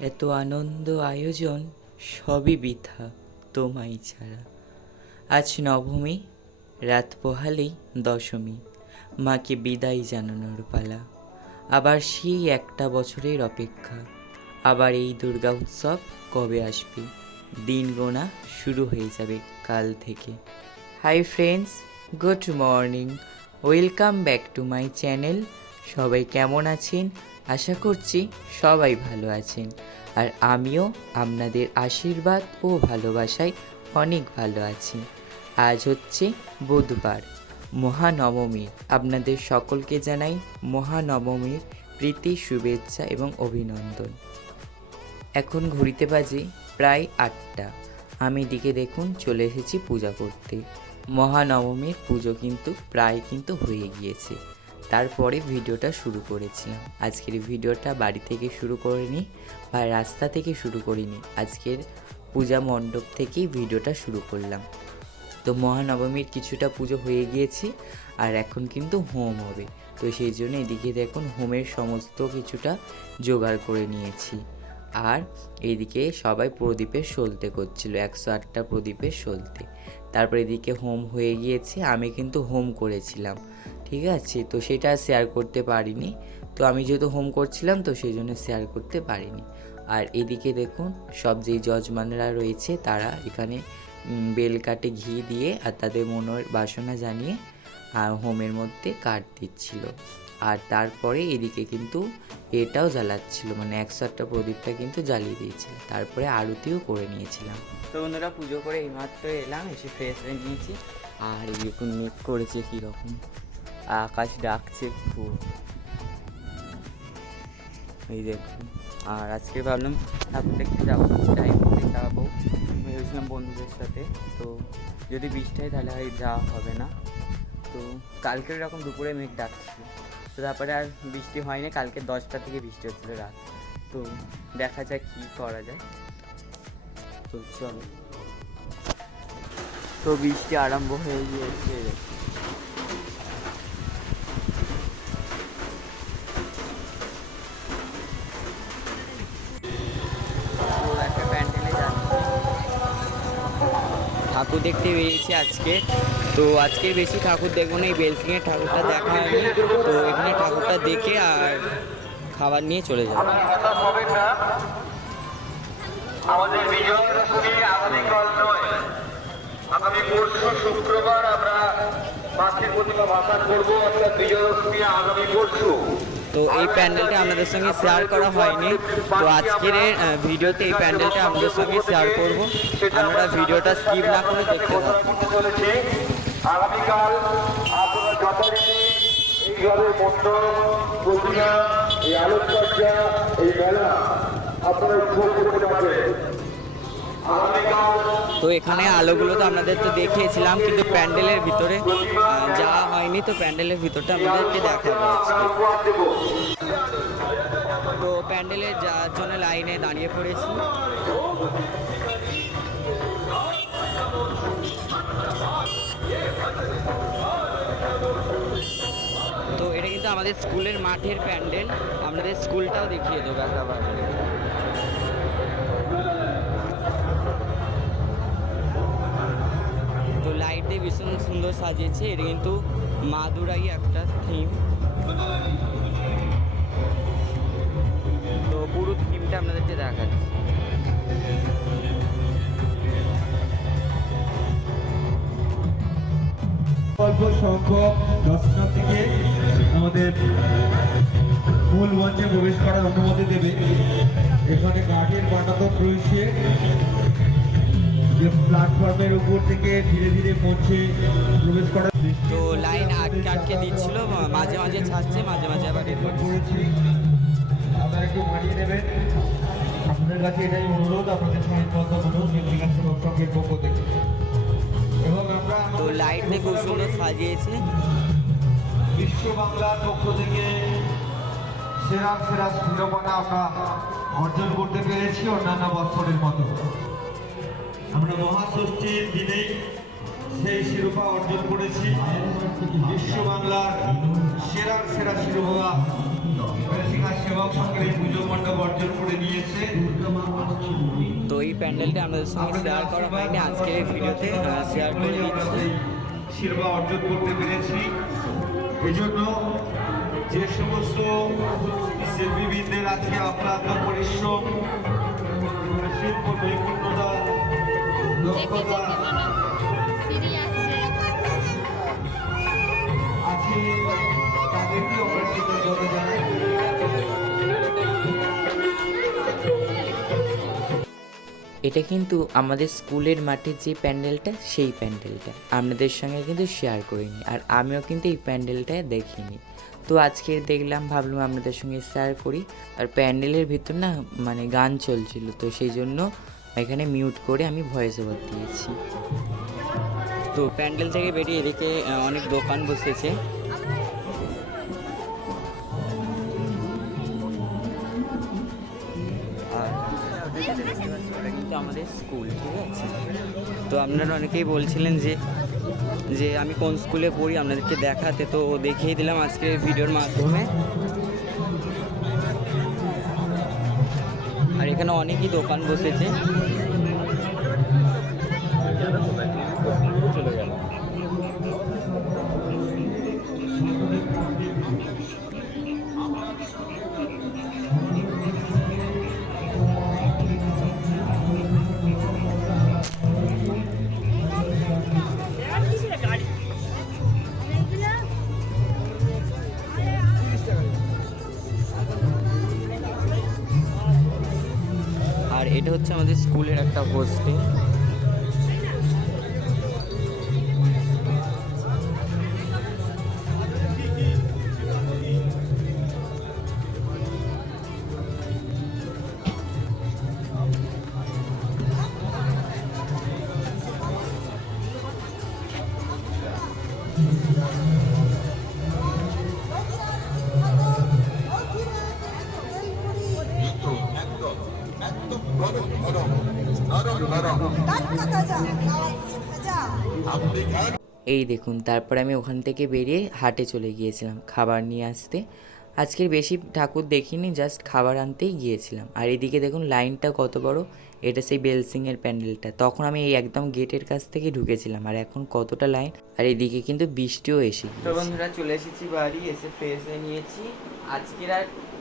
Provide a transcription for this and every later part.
এত আনন্দ আয়োজন সবই বৃথা তোমায় ছাড়া। আজ নবমী, রাত পোহালেই দশমী, মাকে বিদায় জানানোর পালা। আবার সেই একটা বছরের অপেক্ষা, আবার এই দুর্গা উৎসব কবে আসবে। দিন গোনা শুরু হয়ে যাবে কাল থেকে। Hi friends, good morning, welcome back to my channel. সবাই কেমন আছেন? আশা করছি সবাই ভালো আছেন, আর আমিও আপনাদের আশীর্বাদ ও ভালোবাসায় অনেক ভালো আছি। আজ হচ্ছে বুধবার, মহানবমী। আপনাদের সকলকে জানাই মহানবমীর প্রীতি, শুভেচ্ছা এবং অভিনন্দন। এখন ঘড়িতে বাজে প্রায় 8টা। আমি দিকে দেখুন চলে এসেছি পূজা করতে। মহানবমীর পুজো কিন্তু হয়ে গিয়েছে। তারপরে ভিডিওটা শুরু করেছিলাম। আজকের ভিডিওটা বাড়ি থেকে শুরু করিনি বা রাস্তা থেকে শুরু করিনি, আজকের পূজা মণ্ডপ থেকেই ভিডিওটা শুরু করলাম। তো মহানবমীর কিছুটা পুজো হয়ে গিয়েছে, আর এখন কিন্তু হোম হবে। তো সেই জন্য এদিকে দেখুন হোমের সমস্ত কিছুটা জোগাড় করে নিয়েছি। আর এদিকে সবাই প্রদীপের সলতে করছিল, 108টা প্রদীপের সলতে। তারপর এদিকে হোম হয়ে গিয়েছে, আমি কিন্তু হোম করেছিলাম, ঠিক আছে। তো সেটা শেয়ার করতে পারিনি, তো আমি যেহেতু হোম করছিলাম তো সেই জন্য শেয়ার করতে পারিনি। আর এদিকে দেখুন সব যেই যজমানরা রয়েছে তারা এখানে বেল কাটে ঘি দিয়ে আর তাদের মনের বাসনা জানিয়ে হোমের মধ্যে কাঠ দিচ্ছিল। আর তারপরে এদিকে কিন্তু এটাও জ্বালাচ্ছিল, মানে 108টা প্রদীপটা কিন্তু জ্বালিয়ে দিয়েছিল। তারপরে আরতিও করে নিয়েছিলাম। তো বন্ধুরা পুজো করে এইমাত্র এলাম, এসে ফ্রেশ হয়ে নিয়েছি। আর দেখুন মেঘ করেছে কীরকম, আকাশ ডাকছে খুব, এই দেখুন। আর আজকে ভাবলাম ঠাকুর দেখতে যাবো, টাইম হতে যাবো ভেবেছিলাম বন্ধুদের সাথে। তো যদি বৃষ্টি হয় তাহলে আর যাওয়া হবে না। তো কালকের এরকম দুপুরে মেঘ ডাকছিল, তো তারপরে আর বৃষ্টি হয়নি। কালকে 10টা থেকে বৃষ্টি হচ্ছিলো রাত। তো দেখা যাক কী করা যায়। তো চলো, তো বৃষ্টি আরম্ভ হয়ে গিয়েছে। ঠাকুর দেখতে বেরিয়েছি আজকে। তো আজকের বেশি ঠাকুর দেখবো না, এই বেলসিংয়ের ঠাকুরটা দেখা হয়নি। তো এখানে ঠাকুরটা দেখে আর খাবার নিয়ে চলে যাবো। আমাদের বিজয় দশমী আগামীকাল নয়, আগামী পরশু শুক্রবার আমরা মাছের প্রতিমা ভাসান করবো, অর্থাৎ বিজয় দশমী আগামী পরশু। তো এই প্যান্ডেলটা আপনাদের সঙ্গে শেয়ার করা হয়নি, তো আজকের ভিডিওতে এই প্যান্ডেলটা আপনাদের সঙ্গে শেয়ার করব। আপনারা ভিডিওটা স্কিপ না করে দেখতে থাকুন। আগামীকাল আপনারা যথারীতি এইভাবে মণ্ডপ, প্রতিমা, এই আলোকসজ্জা, এই মেলা আপনারা উপভোগ করতে পারবেন। তো এখানে আলোগুলো তো আপনাদের তো দেখিয়েছিলাম, কিন্তু প্যান্ডেলের ভিতরে যাওয়া হয়নি। তো প্যান্ডেলের ভিতরটা আপনাদেরকে দেখাবো আজকে। তো প্যান্ডেলে যাওয়ার জন্য লাইনে দাঁড়িয়ে পড়েছি। তো এটা কিন্তু আমাদের স্কুলের মাঠের প্যান্ডেল, আপনাদের স্কুলটাও দেখিয়ে দেবো একবার। তো লাইট দিয়ে ভীষণ সুন্দর সাজিয়েছে, এটা কিন্তু মাদুরাই একটা থিম। তো পুরো থিমটা আপনাদেরকে দেখাচ্ছি। অল্প সংখ্যক দর্শনার্থীকে আমাদের মূল মঞ্চে প্রবেশ করার অনুমতি দেবে। এখানে গাড়ির পাঠাতক রয়েছে, যে প্ল্যাটফর্মের উপর থেকে ধীরে ধীরে মঞ্চে প্রবেশ করার। তো লাইন আটকে দিচ্ছিল, মাঝে মাঝে ছাড়ছে, মাঝে মাঝে আবার করেছি। আপনারা একটু মানিয়ে নেবেন, আপনাদের কাছে এটাই অনুরোধ, আপনাদের সাহিত্যবদ্ধ অনুরোধ মেঘলিকা সেবক সংঘের পক্ষ থেকে। এবং আমরা তো লাইট দিয়ে খুব সুন্দর সাজিয়েছে। বিশ্ব বাংলার পক্ষ থেকে সেরা সেরা শিরোপাটা আমরা অর্জন করতে পেরেছি অন্যান্য বছরের মতো। আমরা মহাষষ্ঠীর দিনে সেই শিরোপা অর্জন করেছি। বিশ্ব বাংলার সেরা সেরা শিরোপা বেলসিংহা সেবক সংঘের এই পুজো মণ্ডপ অর্জন করে নিয়েছে। তো এই প্যান্ডেলটা আমাদের সঙ্গে আপনাদের শেয়ার করা হয়নি, আজকের এই ভিডিওতে শেয়ার করে আমরা দিচ্ছি। সেই শিরোপা অর্জন করতে পেরেছি। এই জন্য যে সমস্ত শিল্পীবৃন্দের আজকে অক্লান্ত পরিশ্রম, শিল্প নৈপুণ্যতা, দক্ষতা আছে, তাদেরকে আমরা কৃতজ্ঞতা জানাই। এটা কিন্তু আমাদের স্কুলের মাঠে যে প্যান্ডেলটা, সেই প্যান্ডেলটা আপনাদের সঙ্গে কিন্তু শেয়ার করিনি, আর আমিও কিন্তু এই প্যান্ডেলটা দেখিনি। তো আজকে দেখলাম, ভাবলাম আপনাদের সঙ্গে শেয়ার করি। আর প্যান্ডেলের ভিতর না মানে গান চলছিল, তো সেই জন্য এখানে মিউট করে আমি ভয়েস ওভার দিয়েছি। তো প্যান্ডেল থেকে বেরিয়ে এদিকে অনেক দোকান বসেছে। আর ওটা কিন্তু আমাদের স্কুল, ঠিক আছে। তো আপনারা অনেকেই বলছিলেন যে আমি কোন স্কুলে পড়ি আপনাদেরকে দেখাতে, তো দেখিয়ে দিলাম আজকে ভিডিওর মাধ্যমে। আর এখানে অনেকই দোকান বসেছে। চলে গেল। আর এটা হচ্ছে আমাদের স্কুলের একটা হোস্টেল। এই দেখুন, তারপর আমি ওখান থেকে বেরিয়ে হাটে চলে গিয়েছিলাম খাবার নিয়ে আসতে। আজকের বেশি ঠাকুর দেখিনি, জাস্ট খাবার আনতেই গিয়েছিলাম। আর এদিকে দেখুন লাইনটা কত বড়, এটা সেই বেলসিংয়ের প্যান্ডেলটা। তখন আমি এই একদম গেটের কাছ থেকে ঢুকেছিলাম, আর এখন কতটা লাইন। আর এদিকে কিন্তু বৃষ্টিও এসে গিয়েছে। তো বন্ধুরা চলে এসেছি বাড়ি, এসে ফ্রেশ হয়ে নিয়েছি। আজকের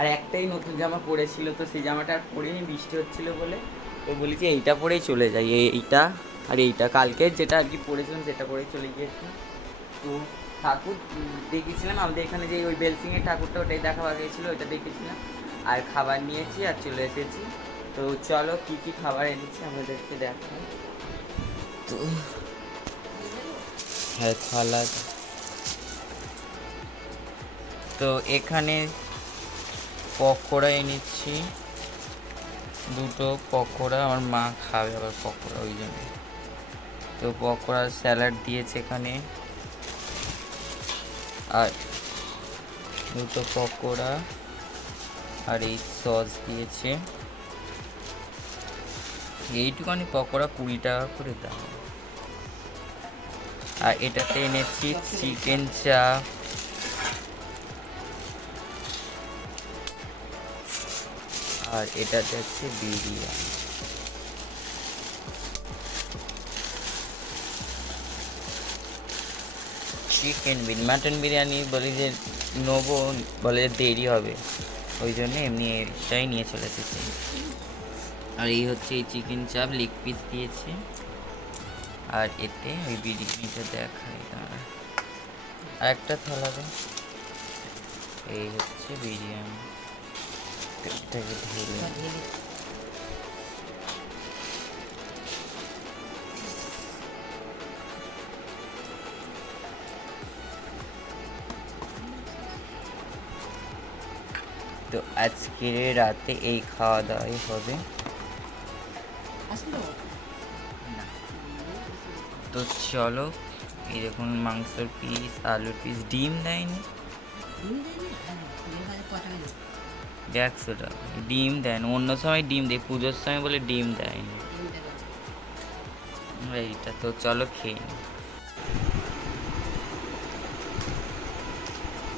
আর একটাই নতুন জামা পরেছিল, তো সেই জামাটা আর পরিনি, বৃষ্টি হচ্ছিল বলে। তো বলি যে এইটা পরেই চলে যাই, এইটা আর এইটা কালকে যেটা আর কি পরেছিলাম সেটা পরেই চলে গিয়েছিলাম। তো ঠাকুর দেখেছিলাম আমাদের এখানে, যে ওই বেলসিংয়ের ঠাকুরটা, ওটাই দেখা গিয়েছিলো, ওইটা দেখেছিলাম। আর খাবার নিয়েছি আর চলে এসেছি। তো চলো কী কী খাবার এনেছি আমাদেরকে দেখাই। তো হ্যাঁ থালা। তো এখানে পকোড়া এনেছি, দুটো পকোড়া, আমার মা খাবে আবার পকোড়া, ওই জন্য। তো পকোড়া স্যালাড দিয়েছে এখানে, আর দুটো পকোড়া আর এই সস দিয়েছে। এইটুখানি পকোড়া 20 টাকা করে দাম। আর এটাতে এনেছি চিকেন চাপ, আর এটাতে হচ্ছে বিরিয়ানি। মাটন বিরিয়ানি বলি যে নেবো, বলে যে দেরি হবে, ওই জন্য এমনি এটাই নিয়ে চলে এসেছি। আর এই হচ্ছে এই চিকেন চাপ, লেগ পিস দিয়েছে। আর এতে ওই বিরিয়ানিটা দেখাই দাঁড়া, আর একটা থালা দেয়। এই হচ্ছে বিরিয়ানি, এটাকে ঢেলে। তো আজকের রাতে এই খাওয়া দাওয়াই হবে। তো চলো, এই দেখুন মাংসের পিস, আলুর পিস, ডিম দেয়নি, 150 টাকা ডিম দেন। অন্য সময় ডিম দেয়, পুজোর সময় বলে ডিম দেয়নি। এইটা তো চলো খেয়ে নিই।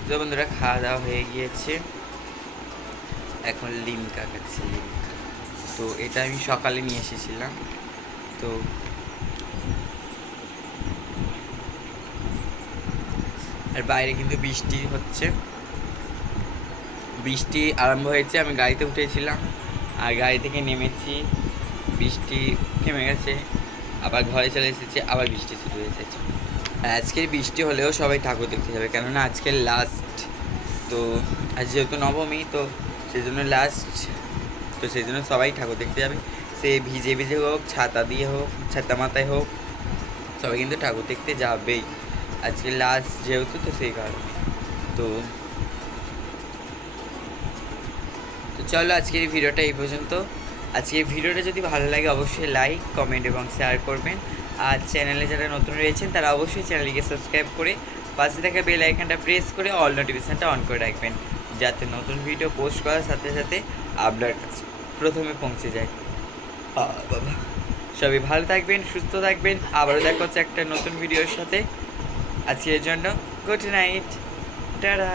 তো বন্ধুরা খাওয়া দাওয়া হয়ে গিয়েছে, এখন লিমকা খাচ্ছি, লিমকা। তো এটা আমি সকালে নিয়ে এসেছিলাম। তো আর বাইরে কিন্তু বৃষ্টি হচ্ছে, বৃষ্টি আরম্ভ হয়েছে। আমি গাড়িতে উঠেছিলাম আর গাড়ি থেকে নেমেছি, বৃষ্টি থেমে গেছে, আবার ঘরে চলে এসেছে, আবার বৃষ্টি শুরু হয়ে এসেছে। আর আজকের বৃষ্টি হলেও সবাই ঠাকুর দেখতে যাবে, কেননা আজকের লাস্ট। তো আজ যেহেতু নবমী, তো সেই জন্য লাস্ট, তো সেই জন্য সবাই ঠাকুর দেখতে যাবে। সে ভিজে ভিজে হোক, ছাতা দিয়ে হোক, ছাতা মাথায় হোক, সবাই কিন্তু ঠাকুর দেখতে যাবেই। আজকে লাস্ট যেহেতু, তো সেই কারণে। তো তো চলো আজকের এই ভিডিওটা এই পর্যন্ত। আজকের ভিডিওটা যদি ভালো লাগে অবশ্যই লাইক, কমেন্ট এবং শেয়ার করবেন। আর চ্যানেলে যারা নতুন রয়েছেন তারা অবশ্যই চ্যানেলটিকে সাবস্ক্রাইব করে পাশে থাকা বেল আইকনটা প্রেস করে অল নোটিফিকেশানটা অন করে রাখবেন, যাতে নতুন ভিডিও পোস্ট করার সাথে সাথে আপনার কাছে প্রথমে পৌঁছে যায়। বাবা, সবাই ভালো থাকবেন, সুস্থ থাকবেন। আবারও দেখা হচ্ছে একটা নতুন ভিডিওর সাথে। আজকের জন্য গুড নাইট, টাটা।